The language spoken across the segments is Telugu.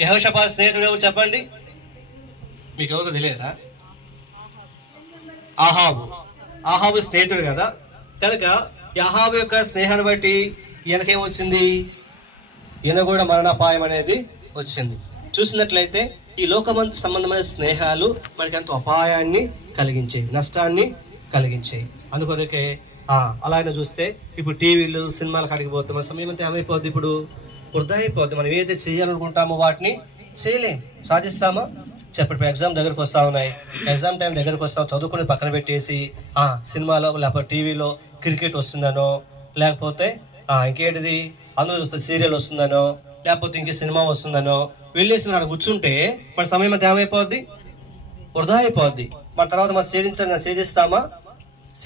యహోషపా స్నేహితుడు ఎవరు చెప్పండి? మీకు ఎవరు తెలియదా? ఆహాబు. ఆహాబు స్నేహితుడు కదా? కనుక యహాబు యొక్క స్నేహాన్ని బట్టి ఈయనకేమొచ్చింది ఈయన కూడా మరణాపాయం అనేది వచ్చింది. చూసినట్లయితే ఈ లోకమంతు సంబంధమైన స్నేహాలు మనకి ఎంతో అపాయాన్ని కలిగించేవి నష్టాన్ని కలిగించేవి అందుకొరకే అలాగే చూస్తే ఇప్పుడు టీవీలు సినిమాలు కాడికి సమయం అంతా ఏమైపోద్ది ఇప్పుడు? వృధా అయిపోద్ది. మనం ఏదైతే చేయాలనుకుంటామో వాటిని చేయలేం. సాధిస్తామా? చెప్పండి. ఎగ్జామ్ దగ్గరకు వస్తా ఉన్నాయి. ఎగ్జామ్ టైం దగ్గరకు వస్తాం. చదువుకుని పక్కన పెట్టేసి సినిమాలో లేకపోతే టీవీలో క్రికెట్ వస్తుందనో లేకపోతే ఇంకేంటిది? అందులో చూస్తే సీరియల్ వస్తుందనో లేకపోతే ఇంకే సినిమా వస్తుందనో వెళ్ళేసి మనం అక్కడ కూర్చుంటే మన సమయం అంతా ఏమైపోద్ది వృధా అయిపోద్ది. మన తర్వాత మనం ఛేదించాలి సేధిస్తామా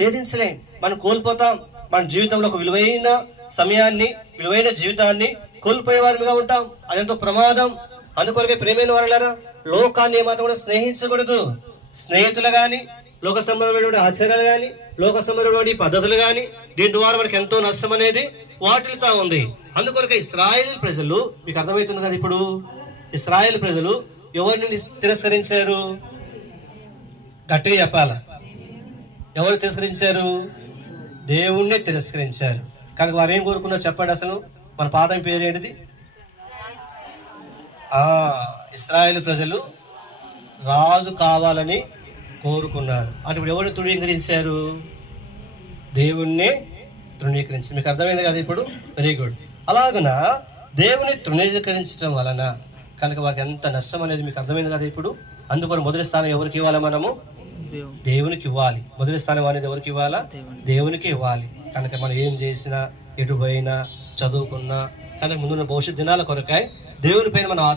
ఛేదించలేం. మనం కోల్పోతాం. మన జీవితంలో ఒక విలువైన సమయాన్ని విలువైన జీవితాన్ని కోల్పోయే వారిగా ఉంటాం. అదెంతో ప్రమాదం. అందుకొరకే ప్రేమైన వారులారా లోకాన్ని ఏమాత్రం కూడా స్నేహించకూడదు. స్నేహితులు కానీ లోక సంబంధమైనటువంటి ఆచారాలు కానీ లోక సంబంధమైనటువంటి పద్ధతులు కానీ దీని ద్వారా మనకి ఎంతో నష్టం అనేది వాటిల్తా ఉంది. అందుకొరకే ఇస్రాయేల్ ప్రజలు మీకు అర్థమవుతుంది కదా ఇప్పుడు? ఇస్రాయేల్ ప్రజలు ఎవరిని తిరస్కరించారు? గట్టిగా చెప్పాల? ఎవరు తిరస్కరించారు? దేవుణ్ణి తిరస్కరించారు. కనుక వారు ఏం కోరుకున్నారు చెప్పండి అసలు. మన పాఠం పేరు ఏంటిది? ఆ ఇస్రాయేల్ ప్రజలు రాజు కావాలని కోరుకున్నారు. అంటే ఇప్పుడు ఎవరు తృణీకరించారు? దేవుణ్ణి తృణీకరించి మీకు అర్థమైంది కదా ఇప్పుడు? వెరీ గుడ్ అలాగున దేవుని తృణీకరించడం వలన కనుక వారికి ఎంత నష్టం అనేది మీకు అర్థమైంది కదా ఇప్పుడు? అందుకొని మొదటి స్థానం ఎవరికి ఇవ్వాలి మనము? దేవునికి. ఇవ్వాలి. మొదటి స్థానం అనేది ఎవరికి ఇవ్వాలా? దేవునికి ఇవ్వాలి. కనుక మనం ఏం చేసినా ఎటు పోయినా చదువుకున్నా కానీ ముందున్న భవిష్యత్ దినాల కొరకాయ దేవుని పైన మనం ఆధార